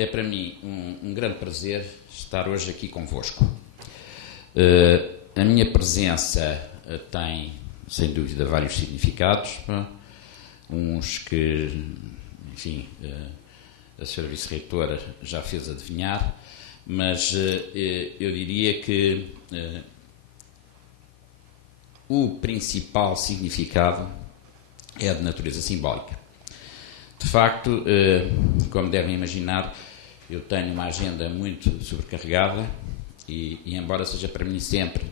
É para mim um grande prazer estar hoje aqui convosco. A minha presença tem, sem dúvida, vários significados, uns que, enfim, a Sra. Vice-Reitora já fez adivinhar, mas eu diria que o principal significado é de natureza simbólica. De facto, como devem imaginar, eu tenho uma agenda muito sobrecarregada e embora seja para mim sempre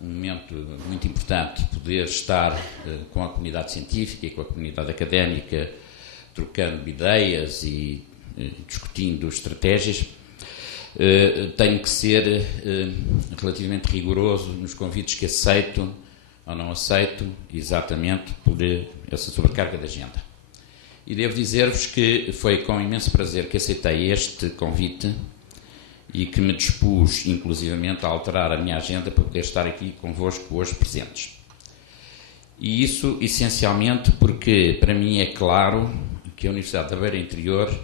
um momento muito importante poder estar com a comunidade científica e com a comunidade académica, trocando ideias e discutindo estratégias, tenho que ser relativamente rigoroso nos convites que aceito ou não aceito, exatamente por essa sobrecarga de agenda. E devo dizer-vos que foi com imenso prazer que aceitei este convite e que me dispus, inclusivamente, a alterar a minha agenda para poder estar aqui convosco hoje presentes. E isso, essencialmente, porque para mim é claro que a Universidade da Beira Interior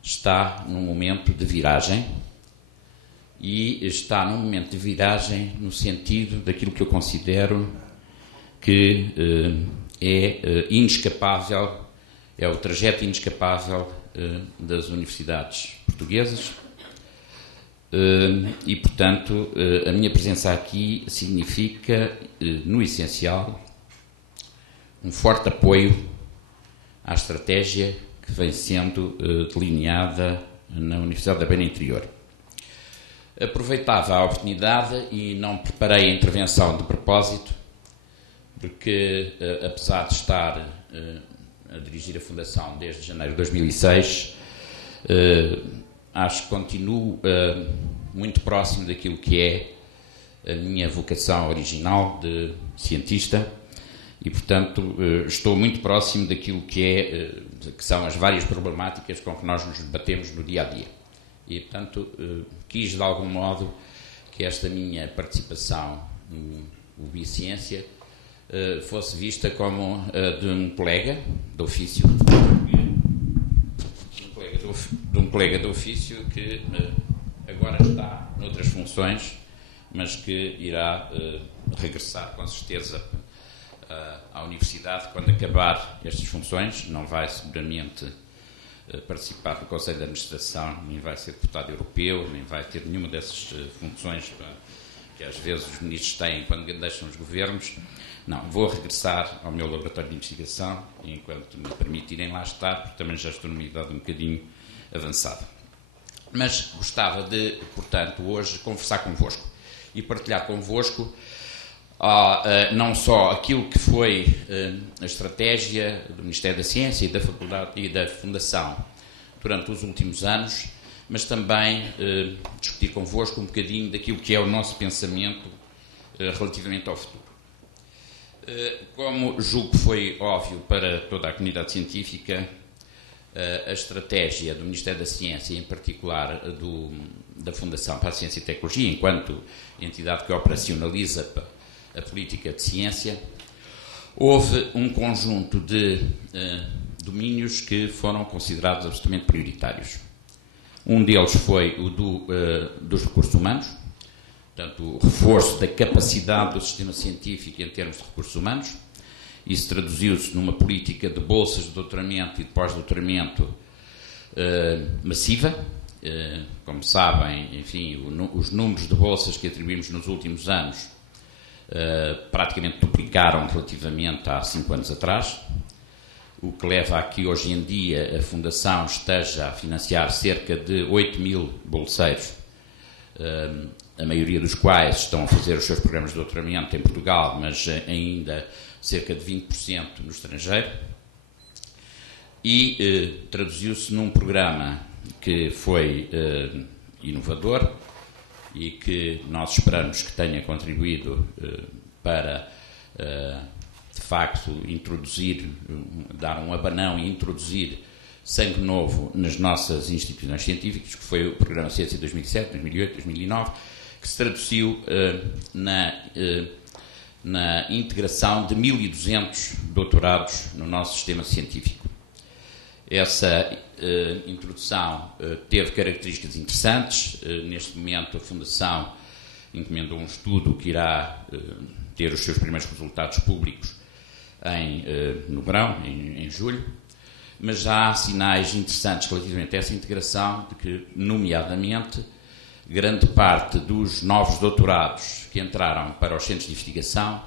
está num momento de viragem e está num momento de viragem no sentido daquilo que eu considero que é inescapável, é o trajeto inescapável das universidades portuguesas e, portanto, a minha presença aqui significa, no essencial, um forte apoio à estratégia que vem sendo delineada na Universidade da Beira Interior. Aproveitava a oportunidade e não preparei a intervenção de propósito, porque, apesar de estar a dirigir a Fundação desde janeiro de 2006, acho que continuo muito próximo daquilo que é a minha vocação original de cientista e, portanto, estou muito próximo daquilo que são as várias problemáticas com que nós nos debatemos no dia-a-dia. E, portanto, quis, de algum modo, que esta minha participação no Biociência fosse vista como de um colega de ofício, de um colega de ofício que agora está noutras funções, mas que irá regressar, com certeza, à Universidade quando acabar estas funções. Não vai, seguramente, participar do Conselho de Administração, nem vai ser deputado europeu, nem vai ter nenhuma dessas funções que às vezes os ministros têm quando deixam os governos. Não, vou regressar ao meu laboratório de investigação enquanto me permitirem lá estar, porque também já estou numa idade um bocadinho avançada. Mas gostava de, portanto, hoje conversar convosco e partilhar convosco não só aquilo que foi a estratégia do Ministério da Ciência e da Faculdade e da Fundação durante os últimos anos, mas também discutir convosco um bocadinho daquilo que é o nosso pensamento relativamente ao futuro. Como julgo que foi óbvio para toda a comunidade científica, a estratégia do Ministério da Ciência, em particular da Fundação para a Ciência e Tecnologia, enquanto entidade que operacionaliza a política de ciência, houve um conjunto de domínios que foram considerados absolutamente prioritários. Um deles foi o dos recursos humanos, portanto, o reforço da capacidade do sistema científico em termos de recursos humanos. Isso traduziu-se numa política de bolsas de doutoramento e de pós-doutoramento massiva. Como sabem, enfim, os números de bolsas que atribuímos nos últimos anos praticamente duplicaram relativamente há 5 anos atrás, o que leva a que hoje em dia a Fundação esteja a financiar cerca de 8.000 bolseiros, a maioria dos quais estão a fazer os seus programas de doutoramento em Portugal, mas ainda cerca de 20% no estrangeiro, e traduziu-se num programa que foi inovador e que nós esperamos que tenha contribuído para, de facto, introduzir, dar um abanão e introduzir sangue novo nas nossas instituições científicas, que foi o Programa Ciência 2007, 2008, 2009, que se traduziu na integração de 1.200 doutorados no nosso sistema científico. Essa introdução teve características interessantes. Neste momento, a Fundação encomendou um estudo que irá ter os seus primeiros resultados públicos no verão, em julho, mas já há sinais interessantes relativamente a essa integração, de que, nomeadamente, grande parte dos novos doutorados que entraram para os centros de investigação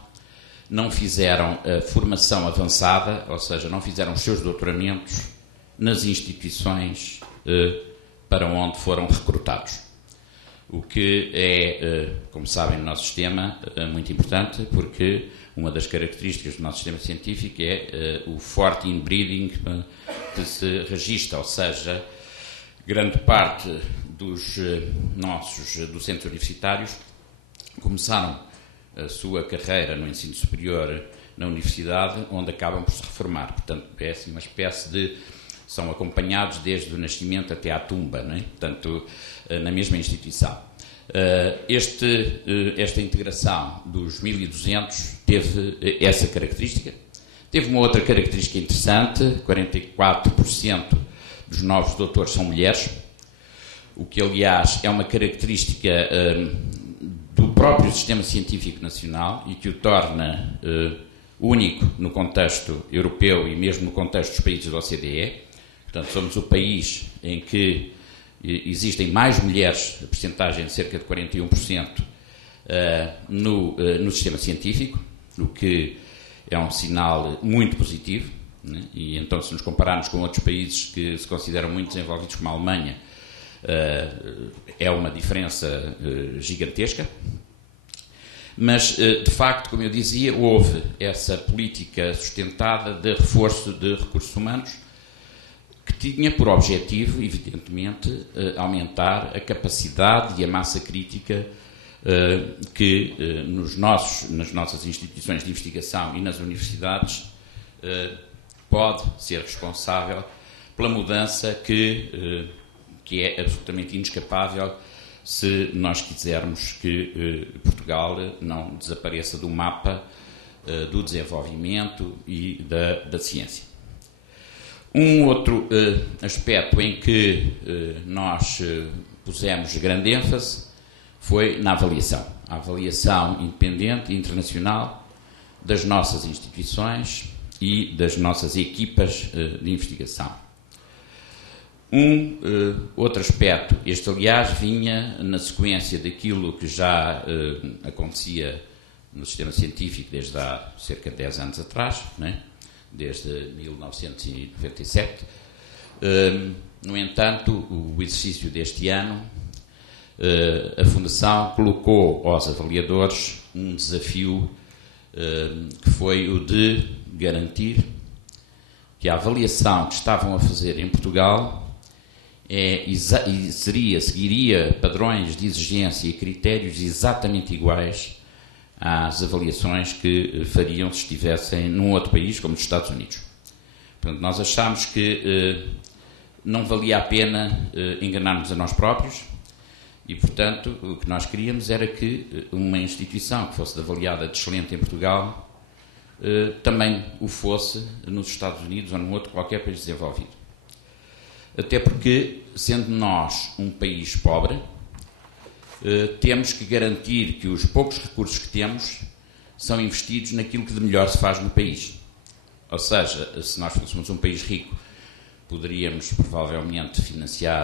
não fizeram a formação avançada, ou seja, não fizeram os seus doutoramentos nas instituições para onde foram recrutados. O que é, como sabem, no nosso sistema muito importante, porque uma das características do nosso sistema científico é o forte inbreeding que se registra, ou seja, grande parte dos nossos docentes universitários começaram a sua carreira no ensino superior na universidade, onde acabam por se reformar. Portanto, é assim uma espécie de... são acompanhados desde o nascimento até à tumba, não é? Portanto, na mesma instituição. Esta integração dos 1.200 teve essa característica. Teve uma outra característica interessante: 44% dos novos doutores são mulheres, o que, aliás, é uma característica do próprio sistema científico nacional e que o torna único no contexto europeu e mesmo no contexto dos países da OCDE. Portanto, somos o país em que existem mais mulheres, a percentagem de cerca de 41%, no sistema científico, o que é um sinal muito positivo, né? E então, se nos compararmos com outros países que se consideram muito desenvolvidos, como a Alemanha, é uma diferença gigantesca. Mas, de facto, como eu dizia, houve essa política sustentada de reforço de recursos humanos, que tinha por objetivo, evidentemente, aumentar a capacidade e a massa crítica que nas nossas instituições de investigação e nas universidades pode ser responsável pela mudança que é absolutamente inescapável se nós quisermos que Portugal não desapareça do mapa do desenvolvimento e da ciência. Um outro aspecto em que nós pusemos grande ênfase foi na avaliação. A avaliação independente e internacional das nossas instituições e das nossas equipas de investigação. Outro aspecto, este, aliás, vinha na sequência daquilo que já acontecia no sistema científico desde há cerca de 10 anos atrás, né? Desde 1997. No entanto, o exercício deste ano, a Fundação colocou aos avaliadores um desafio que foi o de garantir que a avaliação que estavam a fazer em Portugal seguiria padrões de exigência e critérios exatamente iguais às avaliações que fariam se estivessem num outro país, como os Estados Unidos. Portanto, nós achámos que não valia a pena enganarmos a nós próprios e, portanto, o que nós queríamos era que uma instituição que fosse avaliada de excelente em Portugal também o fosse nos Estados Unidos ou num outro qualquer país desenvolvido. Até porque, sendo nós um país pobre, temos que garantir que os poucos recursos que temos são investidos naquilo que de melhor se faz no país. Ou seja, se nós fôssemos um país rico, poderíamos provavelmente financiar